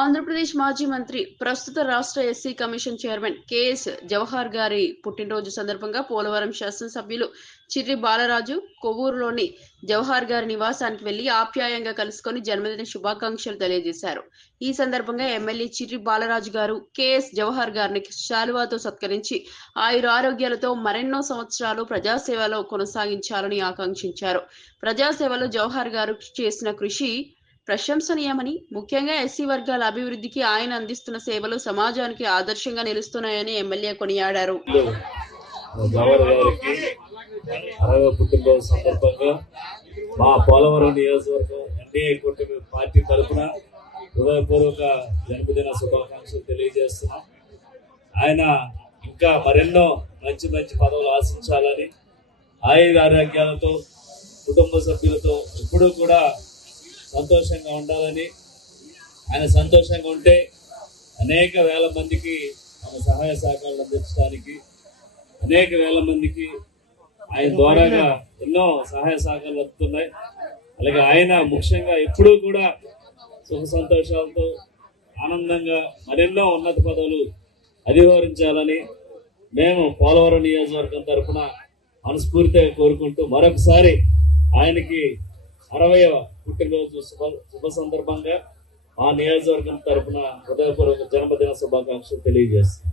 ఆంధ్రప్రదేశ్ మాజీ మంత్రి, ప్రస్తుత రాష్ట్ర SC commission chairman KS Jawahar గారి పుట్టినరోజు సందర్భంగా పోలవరం శాసనసభ్యులు చిర్రి బాలరాజు కొవ్వూరులోని జవహర్ గారి నివాసానికి వెళ్లి ఆప్యాయంగా కలుసుకొని జన్మదిన శుభాకాంక్షలు తెలియజేశారు. ఈ సందర్భంగా ఎమ్మెల్యే చిర్రి బాలరాజు గారు కెఎస్ జవహర్ గారిని శాలువాతో సత్కరించి ఆయురారోగ్యాలతో మరెన్నో సంవత్సరాలు ప్రజాసేవలో కొనసాగించాలని ఆకాంక్షించారు. ప్రజాసేవలో జవహర్ గారు చేసిన కృషి ప్రశంసనీయమని, ముఖ్యంగా ఎస్సీ వర్గాల అభివృద్ధికి ఆయన అందిస్తున్న సేవలు సమాజానికి ఆదర్శంగా నిలుస్తున్నాయని ఎమ్మెల్యే కొనియాడారు. పుట్టినరోజు సందర్భంగా మా పోలవరం నియోజకవర్గం ఎన్డీఏ కూటమి పార్టీ తరఫున హృదయపూర్వక జన్మదిన శుభాకాంక్షలు తెలియజేస్తున్నాం. ఆయన ఇంకా మరెన్నో మంచి మంచి పదవులు ఆశించాలని, ఆరోగ్యాలతో కుటుంబ సభ్యులతో ఎప్పుడూ కూడా సంతోషంగా ఉండాలని, ఆయన సంతోషంగా ఉంటే అనేక వేల మందికి మన సహాయ సహకారాలు అందించడానికి, అనేక వేల మందికి ఆయన ద్వారాగా ఎన్నో సహాయ సహకారాలు అందుతున్నాయి. అలాగే ఆయన ముఖ్యంగా ఎప్పుడూ కూడా సుఖ సంతోషాలతో ఆనందంగా మరెన్నో ఉన్నత పదవులు అధిరోహించాలని మేము పోలవరం నియోజకవర్గం తరఫున మనస్ఫూర్తిగా కోరుకుంటూ మరొకసారి ఆయనకి 60వ పుట్టినరోజు శుభ సందర్భంగా మా నియోజకవర్గం తరఫున హృదయపూర్వక జన్మదిన శుభాకాంక్షలు తెలియజేస్తాం.